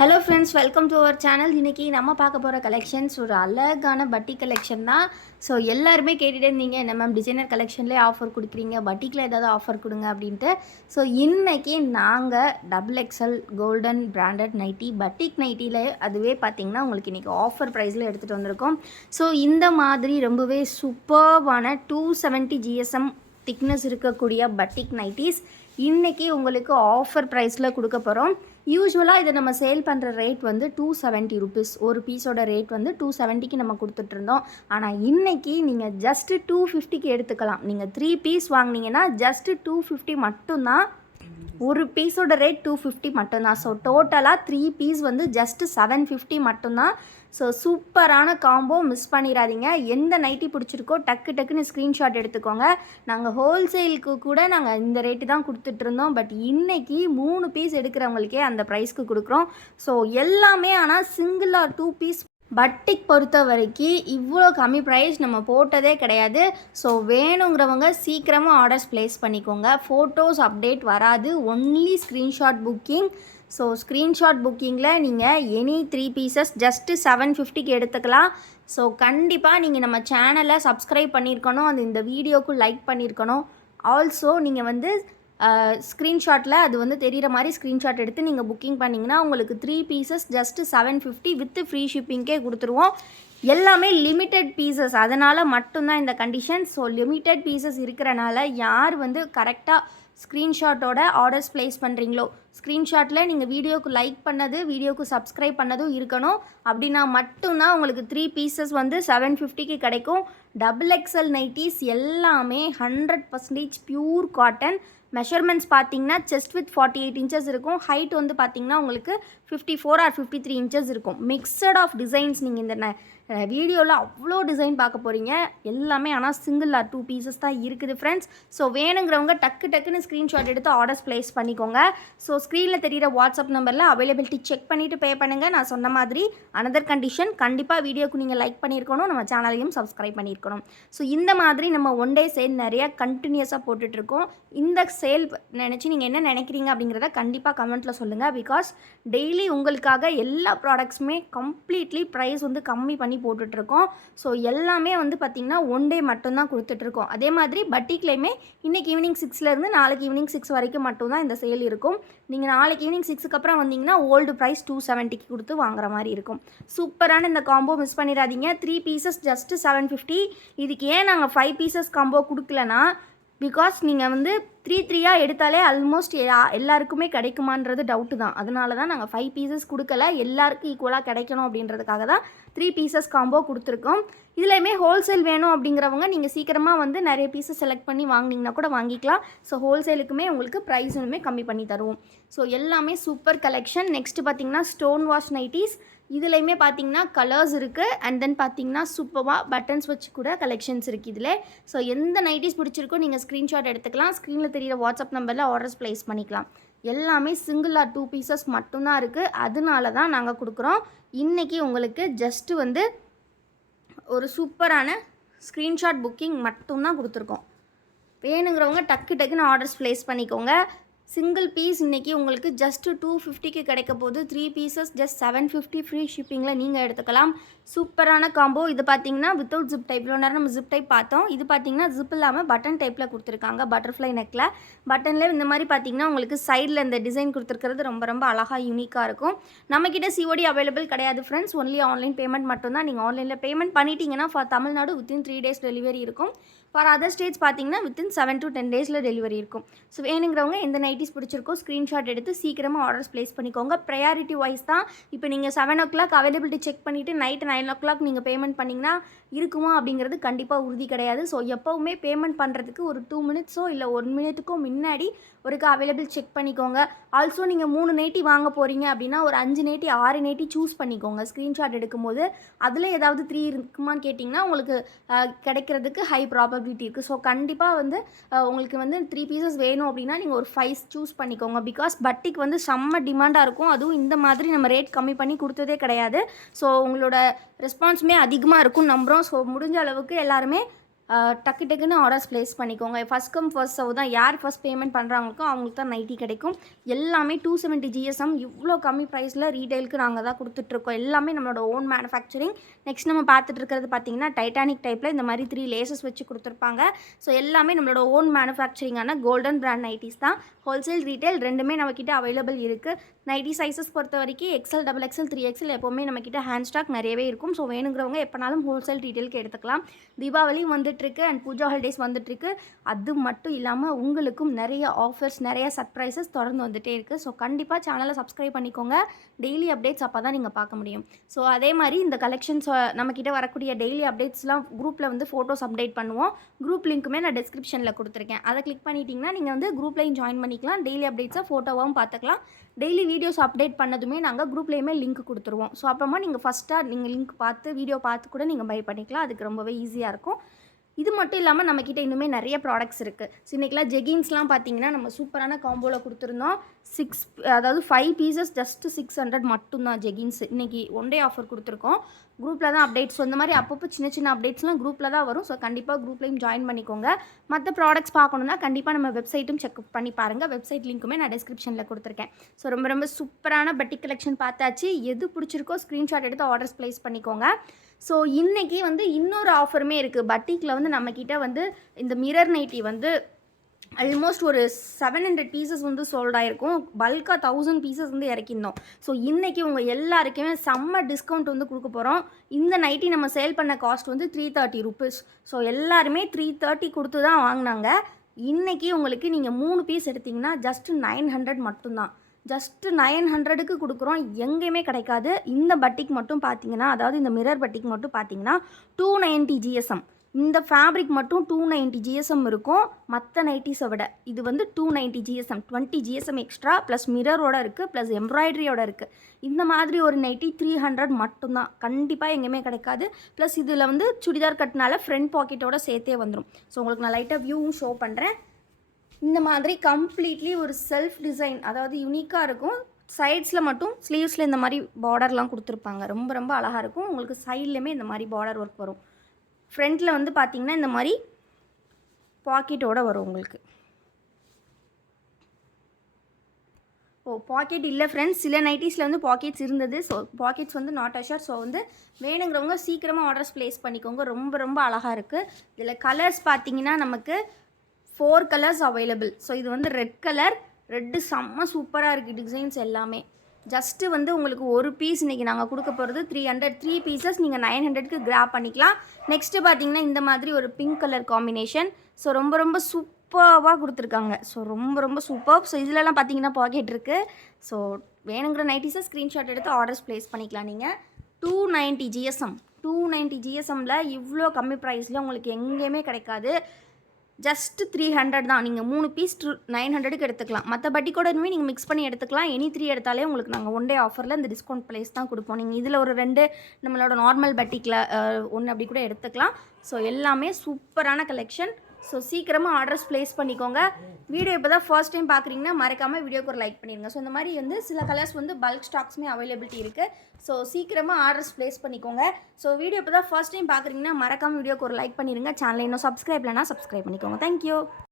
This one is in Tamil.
Hello friends, welcome to our channel. இன்றைக்கி நம்ம பார்க்க போகிற கலெக்ஷன்ஸ் ஒரு அழகான பட்டி கலெக்ஷன் தான். ஸோ எல்லாருமே கேட்டுகிட்டே இருந்தீங்க, என்ன மேம் டிசைனர் கலெக்ஷன்லேயே ஆஃபர் கொடுக்குறீங்க, பட்டிக்கில் ஏதாவது ஆஃபர் கொடுங்க அப்படின்ட்டு. ஸோ இன்றைக்கி நாங்கள் XXL golden branded nighty batik நைட்டியில் அதுவே பார்த்திங்கன்னா உங்களுக்கு இன்றைக்கி ஆஃபர் ப்ரைஸில் எடுத்துகிட்டு வந்திருக்கோம். ஸோ இந்த மாதிரி ரொம்பவே சூப்பர்வான 270 GSM திக்னஸ் இருக்கக்கூடிய பட்டிக் நைட்டிஸ் இன்றைக்கி உங்களுக்கு ஆஃபர் ப்ரைஸில் கொடுக்க போகிறோம். யூஸ்வலாக இதை நம்ம சேல் பண்ணுற ரேட் வந்து 270 ருபீஸ். ஒரு பீஸோட ரேட் வந்து 270க்கு நம்ம கொடுத்துட்ருந்தோம். ஆனால் இன்றைக்கி நீங்கள் ஜஸ்ட்டு 250க்கு எடுத்துக்கலாம். நீங்கள் 3 பீஸ் வாங்கினீங்கன்னா ஜஸ்ட்டு 250 மட்டும்தான். ஒரு பீஸோட ரேட் 250 மட்டும்தான். ஸோ டோட்டலாக 3 பீஸ் வந்து ஜஸ்ட்டு 750 மட்டும்தான். ஸோ சூப்பரான காம்போ, மிஸ் பண்ணிடாதீங்க. எந்த நைட்டி பிடிச்சிருக்கோ டக்குன்னு ஸ்க்ரீன்ஷாட் எடுத்துக்கோங்க. நாங்கள் ஹோல்சேலுக்கு கூட நாங்கள் இந்த ரேட்டு தான் கொடுத்துட்ருந்தோம். பட் இன்றைக்கி 3 பீஸ் எடுக்கிறவங்களுக்கே அந்த ப்ரைஸ்க்கு கொடுக்குறோம். ஸோ எல்லாமே ஆனால் சிங்கிள் ஆர் 2 பீஸ் பட்டிக் பொறுத்த வரைக்கும் இவ்வளோ கம்மி ப்ரைஸ் நம்ம போட்டதே கிடையாது. ஸோ வேணுங்கிறவங்க சீக்கிரமாக ஆர்டர்ஸ் ப்ளேஸ் பண்ணிக்கோங்க. ஃபோட்டோஸ் அப்டேட் வராது, only screenshot booking. So screenshot புக்கிங்கில் நீங்கள் எனி 3 பீசஸ் ஜஸ்ட்டு 750க்கு எடுத்துக்கலாம். ஸோ கண்டிப்பாக நீங்கள் நம்ம சேனலை சப்ஸ்கிரைப் பண்ணியிருக்கணும், அது இந்த வீடியோக்கு லைக் பண்ணியிருக்கணும். ஆல்சோ நீங்கள் வந்து ஸ்க்ரீன்ஷாட்டில் அது வந்து தெரிகிற மாதிரி ஸ்க்ரீன்ஷாட் எடுத்து நீங்கள் புக்கிங் பண்ணிங்கன்னா உங்களுக்கு 3 பீசஸ் ஜஸ்ட்டு 750 வித் ஃப்ரீ ஷிப்பிங்கே கொடுத்துருவோம். எல்லாமே லிமிட்டட் பீசஸ், அதனால் மட்டும்தான் இந்த கண்டிஷன். ஸோ லிமிட்டட் பீசஸ் இருக்கிறனால யார் வந்து கரெக்டாக ஸ்க்ரீன்ஷாட்டோட ஆர்டர்ஸ் ப்ளேஸ் பண்ணுறீங்களோ, ஸ்க்ரீன்ஷாட்டில் நீங்கள் வீடியோக்கு லைக் பண்ணது, வீடியோக்கு சப்ஸ்கிரைப் பண்ணதும் இருக்கணும். அப்படின்னா மட்டும்தான் உங்களுக்கு 3 பீசஸ் வந்து 750க்கு கிடைக்கும். XXL நைட்டிஸ் எல்லாமே 100% பியூர் காட்டன். மெஷர்மெண்ட்ஸ் பார்த்தீங்கன்னா செஸ்ட் வித் 48 இன்ச்சஸ் இருக்கும். ஹைட் வந்து பார்த்தீங்கன்னா உங்களுக்கு 54 ஆர் 53 இன்ச்சஸ் இருக்கும். Mixed of designs. நீங்கள் இந்த வீடியோவில் அவ்வளோ டிசைன் பார்க்க போகிறீங்க. எல்லாமே ஆனால் சிங்கிள் ஆர் 2 பீசஸ் தான் இருக்குது ஃப்ரெண்ட்ஸ். ஸோ வேணுங்கிறவங்க டக்குன்னு ஸ்க்ரீன்ஷாட் எடுத்து ஆர்டர்ஸ் ப்ளேஸ் பண்ணிக்கோங்க. ஸோ ஸ்க்ரீனில் தெரிகிற வாட்ஸ்அப் நம்பரில் அவைலபிலிட்டி செக் பண்ணிவிட்டு பே பண்ணுங்கள். நான் சொன்ன மாதிரி அனதர் கண்டிஷன், கண்டிப்பாக வீடியோக்கு நீங்கள் லைக் பண்ணியிருக்கணும், நம்ம சேனலையும் சப்ஸ்கிரைப் பண்ணியிருக்கணும். ஸோ இந்த மாதிரி நம்ம ஒன் டே சேல் நிறையா கண்டினியூஸாக போட்டுட்ருக்கோம். இந்த சேல் நினச்சி நீங்கள் என்ன நினைக்கிறீங்க அப்படிங்கிறத கண்டிப்பாக கமெண்ட்டில் சொல்லுங்கள். பிகாஸ் டெய்லி உங்களுக்காக எல்லா ப்ராடக்ட்ஸுமே கம்ப்ளீட்லி ப்ரைஸ் வந்து கம்மி பண்ணி போட்டுட்ருக்கோம். ஸோ எல்லாமே வந்து பார்த்திங்கன்னா ஒன் டே மட்டும்தான் கொடுத்துட்ருக்கோம். அதே மாதிரி பட்டிக்லேயுமே இன்றைக்கி ஈவினிங் 6லேருந்து நாளைக்கு ஈவினிங் 6 வரைக்கும் மட்டும்தான் இந்த சேல் இருக்கும். நீங்கள் நாளைக்கு ஈவினிங் 6க்கு அப்புறம் வந்தீங்கன்னா ஓல்டு ப்ரைஸ் 270க்கு கொடுத்து வாங்குற மாதிரி இருக்கும். சூப்பரான இந்த காம்போ மிஸ் பண்ணிடாதீங்க. 3 பீசஸ் ஜஸ்ட்டு 750. இதுக்கு ஏன் நாங்கள் 5 பீசஸ் காம்போ கொடுக்கலனா, பிகாஸ் நீங்கள் வந்து 3 எடுத்தாலே ஆல்மோஸ்ட் எல்லாருக்குமே கிடைக்குமான்றது டவுட்டு தான். அதனால தான் நாங்கள் 5 பீசஸ் கொடுக்கல. எல்லாருக்கும் ஈக்குவலாக கிடைக்கணும் அப்படின்றதுக்காக தான் 3 பீசஸ் காம்போ கொடுத்துருக்கோம். இதுலையுமே ஹோல்சேல் வேணும் அப்படிங்கிறவங்க நீங்கள் சீக்கிரமாக வந்து நிறைய பீசஸ் செலக்ட் பண்ணி வாங்கினீங்கன்னா கூட வாங்கிக்கலாம். ஸோ ஹோல்சேலுக்குமே உங்களுக்கு ப்ரைஸுமே கம்மி பண்ணி தருவோம். ஸோ எல்லாமே சூப்பர் கலெக்ஷன். நெக்ஸ்ட்டு பார்த்திங்கன்னா ஸ்டோன் வாஷ் நைட்டிஸ். இதுலையுமே பார்த்தீங்கன்னா கலர்ஸ் இருக்குது. அண்ட் தென் பார்த்தீங்கன்னா சூப்பராக பட்டன்ஸ் வச்சு கூட கலெக்ஷன்ஸ் இருக்குது இதில். ஸோ எந்த நைட்டிஸ் பிடிச்சிருக்கோ நீங்கள் ஸ்க்ரீன்ஷாட் எடுத்துக்கலாம். ஸ்க்ரீனில் தெரிகிற வாட்ஸ்அப் நம்பரில் ஆர்டர்ஸ் ப்ளேஸ் பண்ணிக்கலாம். எல்லாமே சிங்கிள் ஆர் 2 பீசஸ் மட்டும்தான் இருக்குது. அதனால தான் நாங்கள் கொடுக்குறோம். இன்றைக்கி உங்களுக்கு ஜஸ்ட்டு வந்து ஒரு சூப்பரான ஸ்க்ரீன்ஷாட் புக்கிங் மட்டும்தான் கொடுத்துருக்கோம். வேணுங்கிறவங்க டக்குன்னு ஆர்டர்ஸ் ப்ளேஸ் பண்ணிக்கோங்க. சிங்கிள் பீஸ் இன்றைக்கி உங்களுக்கு ஜஸ்ட்டு 250க்கு கிடைக்க போது. 3 பீசஸ் ஜஸ்ட் 750 ஃப்ரீ ஷிப்பிங்கில் நீங்கள் எடுத்துக்கலாம். சூப்பரான காம்போ. இது பார்த்தீங்கன்னா வித்தவுட் ஜிப் டைப். இவ்வளோ நேரம் நம்ம ஜிப் டைப் பார்த்தோம். இது பார்த்தீங்கன்னா ஜிப் இல்லாமல் பட்டன் டைப்பில் கொடுத்துருக்காங்க. பட்டர்ஃப்ளை நெக்கில் பட்டனில் இந்த மாதிரி பார்த்தீங்கன்னா உங்களுக்கு சைடில் இந்த டிசைன் கொடுத்துருக்கிறது ரொம்ப அழகாக யூனிக்காக இருக்கும். நம்மக்கிட்ட COD அவைலபிள் கிடையாது ஃப்ரெண்ட்ஸ். ஒன்லி ஆன்லைன் பேமெண்ட் மட்டும்தான். நீங்கள் ஆன்லைனில் பேமெண்ட் பண்ணிட்டீங்கன்னா for Tamil Nadu within 3 days delivery இருக்கும். ஃபார் அதர் ஸ்டேட்ஸ் பார்த்தீங்கன்னா வித்தின் 7 to 10 days டெலிவரி இருக்கும். ஸோ வேணுங்கிறவங்க எந்த நைட்டிஸ் பிடிச்சிருக்கோ ஸ்க்ரீன்ஷாட் எடுத்து சீக்கிரமாக ஆர்டர்ஸ் ப்ளேஸ் பண்ணிக்கோங்க. ப்ரையாரிட்டி வைஸ் தான். இப்போ நீங்கள் 7 o'clock அவைலபிலிட்டி செக் பண்ணிவிட்டு நைட்டு 9 o'clock நீங்கள் பேமெண்ட் பண்ணிங்கன்னா இருக்குமா அப்படிங்கிறது கண்டிப்பாக உறுதி கிடையாது. ஸோ எப்போவுமே பேமெண்ட் பண்ணுறதுக்கு ஒரு 2 minutesோ இல்லை 1 minuteக்கோ முன்னாடி ஒருக்கா அவைலபிள் செக் பண்ணிக்கோங்க. ஆல்சோ நீங்கள் 3 நைட்டி வாங்க போகிறீங்க அப்படின்னா ஒரு 5 நைட்டி 6 நைட்டி சூஸ் பண்ணிக்கோங்க. ஸ்க்ரீன்ஷாட் எடுக்கும்போது அதில் ஏதாவது 3 இருக்குமான்னு கேட்டிங்கன்னா உங்களுக்கு கிடைக்கிறதுக்கு ஹை ப்ராபபிலிட்டி இருக்குது. ஸோ கண்டிப்பாக வந்து உங்களுக்கு வந்து 3 பீசஸ் வேணும் அப்படின்னா நீங்கள் ஒரு 5 சூஸ் பண்ணிக்கோங்க. பிகாஸ் பட்டிக்கு வந்து செம்ம டிமாண்டாக இருக்கும். அதுவும் இந்த மாதிரி நம்ம ரேட் கம்மி பண்ணி கொடுத்ததே கிடையாது. ஸோ உங்களோட ரெஸ்பான்ஸுமே அதிகமாக இருக்கும் நம்புகிறோம். ஸோ முடிஞ்ச அளவுக்கு எல்லாருமே டக்கு டக்குன்னு ஆர்டர்ஸ் ப்ளேஸ் பண்ணிக்கோங்க. ஃபஸ்ட் கம் ஃபர்ஸ்ட் சர்வ் தான். யார் ஃபஸ்ட் பேமெண்ட் பண்ணுறாங்களுக்கோ அவங்களுக்கு தான் நைட்டி கிடைக்கும். எல்லாமே 270 GSM இவ்வளோ கம்மி ப்ரைஸில் ரீட்டெயிலுக்கு நாங்கள் தான் கொடுத்துட்ருக்கோம். எல்லாமே நம்மளோட ஓன் மேனுஃபேக்சரிங். நெக்ஸ்ட் நம்ம பார்த்துட்டு இருக்கிறது பார்த்திங்கன்னா டைட்டானிக் டைப்பில் இந்த மாதிரி 3 லேசஸ் வச்சு கொடுத்துருப்பாங்க. ஸோ எல்லாமே நம்மளோட ஓன் மேனுஃபேக்சரிங்கான கோல்டன் பிராண்ட் நைட்டிஸ் தான். ஹோல்சேல் ரீட்டெயில் ரெண்டுமே நம்மக்கிட்ட அவைலபிள் இருக்குது. நைட்டி சைஸஸ் பொறுத்த வரைக்கும் XL, XXL, 3XL எப்போவுமே நம்மக்கிட்ட ஹேண்ட் ஸ்டாக் நிறையவே இருக்கும். ஸோ வேணுங்கிறவங்க எப்போனாலும் ஹோல்சேல் ரீட்டெயிலுக்கு எடுத்துக்கலாம். தீபாவளியும் வந்துட்டுருக்கு அண்ட் பூஜா ஹாலிடேஸ் வந்துட்டுருக்கு. அது மட்டும் இல்லாமல் உங்களுக்கும் நிறைய ஆஃபர்ஸ், நிறைய சர்ப்ரைசஸ் தொடர்ந்து வந்துகிட்டே இருக்குது. ஸோ கண்டிப்பாக சேனலை சப்ஸ்கிரைப் பண்ணிக்கோங்க. டெய்லி அப்டேட்ஸ் அப்போ தான் நீங்கள் பார்க்க முடியும். ஸோ அதே மாதிரி இந்த கலெக்ஷன்ஸ் நம்மக்கிட்ட வரக்கூடிய டெய்லி அப்டேட்ஸ்லாம் குரூப்பில் வந்து ஃபோட்டோஸ் அப்டேட் பண்ணுவோம். குரூப் லிங்க்குமே நான் டிஸ்கிரிப்ஷனில் கொடுத்துருக்கேன். அதை கிளிக் பண்ணிட்டீங்கன்னா நீங்கள் வந்து குரூப்லையும் ஜாயின் பண்ணிக்கலாம். டெய்லி அப்டேட்ஸை ஃபோட்டோவாகவும் பார்த்துக்கலாம். டெய்லி வீடியோஸ் அப்டேட் பண்ணதுமே நாங்கள் குரூப்லேயுமே லிங்க் கொடுத்துருவோம். ஸோ அப்புறமா நீங்கள் ஃபஸ்ட்டாக நீங்கள் லிங்க் பார்த்து வீடியோ பார்த்து கூட நீங்கள் பை பண்ணிக்கலாம். அதுக்கு ரொம்பவே ஈஸியாக இருக்கும். இது மட்டும் இல்லாமல் நம்மக்கிட்ட இன்னுமே நிறைய ப்ராடக்ட்ஸ் இருக்குது. ஸோ இன்றைக்கெலாம் ஜெகின்ஸ்லாம் பார்த்தீங்கன்னா நம்ம சூப்பரான காம்போவில் கொடுத்துருந்தோம். 5 பீசஸ் ஜஸ்ட்டு 600 மட்டும்தான் ஜெகின்ஸ். இன்றைக்கி ஒன் டே ஆஃபர் கொடுத்துருக்கோம். குரூப்பில் தான் அப்டேட்ஸ் இந்த மாதிரி அப்பப்போ சின்ன சின்ன அப்டேட்ஸ்லாம் குரூப்பில் தான் வரும். ஸோ கண்டிப்பாக குரூப்லையும் ஜாயின் பண்ணிக்கோங்க. மற்ற ப்ராடக்ட்ஸ் பார்க்கணுன்னா கண்டிப்பாக நம்ம வெப்சைட்டும் செக் பண்ணி பாருங்கள். வெப்சைட் லிங்க்குமே நான் டிஸ்கிரிப்ஷனில் கொடுத்துருக்கேன். ஸோ ரொம்ப சூப்பரான பட்டிக் கலெக்ஷன் பார்த்தாச்சு. எது பிடிச்சிருக்கோ ஸ்க்ரீன்ஷாட் எடுத்து ஆர்டர்ஸ் ப்ளேஸ் பண்ணிக்கோங்க. ஸோ இன்றைக்கி வந்து இன்னொரு ஆஃபருமே இருக்குது. பட்டிக்கில் வந்து நம்மக்கிட்ட வந்து இந்த மிரர் நைட்டி வந்து ஆல்மோஸ்ட் ஒரு 700 பீசஸ் வந்து சோல்ட் ஆகிருக்கும். பல்காக 1000 பீசஸ் வந்து இறக்கியிருந்தோம். ஸோ இன்றைக்கி உங்கள் எல்லாருக்குமே செம்ம டிஸ்கவுண்ட் வந்து கொடுக்க போகிறோம். இந்த நைட்டி நம்ம சேல் பண்ண காஸ்ட் வந்து 330 rupees. ஸோ எல்லாருமே 330 கொடுத்து தான் வாங்கினாங்க. இன்றைக்கி உங்களுக்கு நீங்கள் 3 பீஸ் எடுத்திங்கன்னா ஜஸ்ட்டு 900 மட்டும்தான். ஜஸ்ட்டு 900க்கு கொடுக்குறோம். எங்கேயுமே கிடைக்காது. இந்த பட்டிக் மட்டும் பார்த்தீங்கன்னா, அதாவது இந்த மிரர் பட்டிக் மட்டும் பார்த்தீங்கன்னா 290 GSM. இந்த ஃபேப்ரிக் மட்டும் 290 GSM இருக்கும். மற்ற நைட்டிஸை விட இது வந்து 290 GSM, 20 GSM எக்ஸ்ட்ரா ப்ளஸ் மிரரோட இருக்குது, ப்ளஸ் எம்ப்ராய்டரியோட இருக்குது. இந்த மாதிரி ஒரு நைட்டி 300 மட்டும்தான். கண்டிப்பாக எங்கேயுமே கிடைக்காது. ப்ளஸ் இதில் வந்து சுடிதார் கட்டினால ஃப்ரண்ட் பாக்கெட்டோட சேர்த்தே வந்துடும். ஸோ உங்களுக்கு நான் லைட்டாக வியூவும் ஷோ பண்ணுறேன். இந்த மாதிரி கம்ப்ளீட்லி ஒரு செல்ஃப் டிசைன், அதாவது யூனிக்காக இருக்கும். சைட்ஸில் மட்டும் ஸ்லீவ்ஸில் இந்த மாதிரி பார்டர்லாம் கொடுத்துருப்பாங்க. ரொம்ப அழகாக இருக்கும். உங்களுக்கு சைட்லேயுமே இந்த மாதிரி பார்டர் ஒர்க் வரும். ஃப்ரண்ட்டில் வந்து பார்த்திங்கன்னா இந்த மாதிரி பாக்கெட்டோடு வரும் உங்களுக்கு. பாக்கெட் இல்லை ஃப்ரெண்ட்ஸ், சில நைட்டிஸில் வந்து பாக்கெட்ஸ் இருந்தது. ஸோ பாக்கெட்ஸ் வந்து நாட் அஷர். ஸோ வந்து வேணுங்கிறவங்க சீக்கிரமாக ஆர்டர்ஸ் ப்ளேஸ் பண்ணிக்கோங்க. ரொம்ப அழகாக இருக்குது. இதில் கலர்ஸ் பார்த்திங்கன்னா நமக்கு 4 கலர்ஸ் அவைலபிள். ஸோ இது வந்து ரெட் கலர். ரெட்டு செம்ம சூப்பராக இருக்குது. டிசைன்ஸ் எல்லாமே ஜஸ்ட்டு வந்து உங்களுக்கு ஒரு பீஸ் இன்றைக்கி நாங்கள் கொடுக்க போகிறது 3 பீசஸ் நீங்கள் 900க்கு கிராப் பண்ணிக்கலாம். நெக்ஸ்ட்டு பார்த்தீங்கன்னா இந்த மாதிரி ஒரு பிங்க் கலர் காம்பினேஷன். ஸோ ரொம்ப சூப்பராக கொடுத்துருக்காங்க. ஸோ ரொம்ப சூப்பர். ஸோ இதிலலாம் பார்த்தீங்கன்னா பாக்கெட் இருக்குது. ஸோ வேணுங்கிற நைட்டிஸை ஸ்க்ரீன்ஷாட் எடுத்து ஆர்டர்ஸ் ப்ளேஸ் பண்ணிக்கலாம். நீங்கள் 290 GSM 290 GSMல இவ்வளோ கம்மி ப்ரைஸில் உங்களுக்கு எங்கேயுமே கிடைக்காது. ஜஸ்ட்டு 300 தான். நீங்கள் 3 பீஸ் 900க்கு எடுத்துக்கலாம். மற்ற பட்டிக்கோடனுமே நீங்கள் மிக்ஸ் பண்ணி எடுத்துக்கலாம். எனி 3 எடுத்தாலே உங்களுக்கு நாங்கள் ஒன் டே ஆஃபரில் இந்த டிஸ்கவுண்ட் ப்ரைஸ் தான் கொடுப்போம். நீங்கள் இதில் ஒரு 2 நம்மளோட நார்மல் பட்டிக்கில் 1 அப்படி கூட எடுத்துக்கலாம். ஸோ எல்லாமே சூப்பரான கலெக்ஷன். ஸோ சீக்கிரமாக ஆர்டர்ஸ் ப்ளேஸ் பண்ணிக்கோங்க. வீடியோ இப்போ தான் ஃபர்ஸ்ட் டைம் பார்க்குறீங்கன்னா மறக்காமல் வீடியோக்கு ஒரு லைக் பண்ணிடுங்க. ஸோ இந்த மாதிரி வந்து சில கலர்ஸ் வந்து பல்க் ஸ்டாக்ஸுமே அவைலபிலிட்டி இருக்குது. ஸோ சீக்கிரமாக ஆர்டர்ஸ் ப்ளேஸ் பண்ணிக்கோங்க. ஸோ வீடியோ இப்போ தான் ஃபர்ஸ்ட் டைம் பார்க்குறீங்கன்னா மறக்காமல் வீடியோக்கு ஒரு லைக் பண்ணிடுங்க. சேனலை இன்னும் சப்ஸ்கிரைப் இல்லைனா சப்ஸ்கிரைப் பண்ணிக்கோங்க. தேங்க்யூ.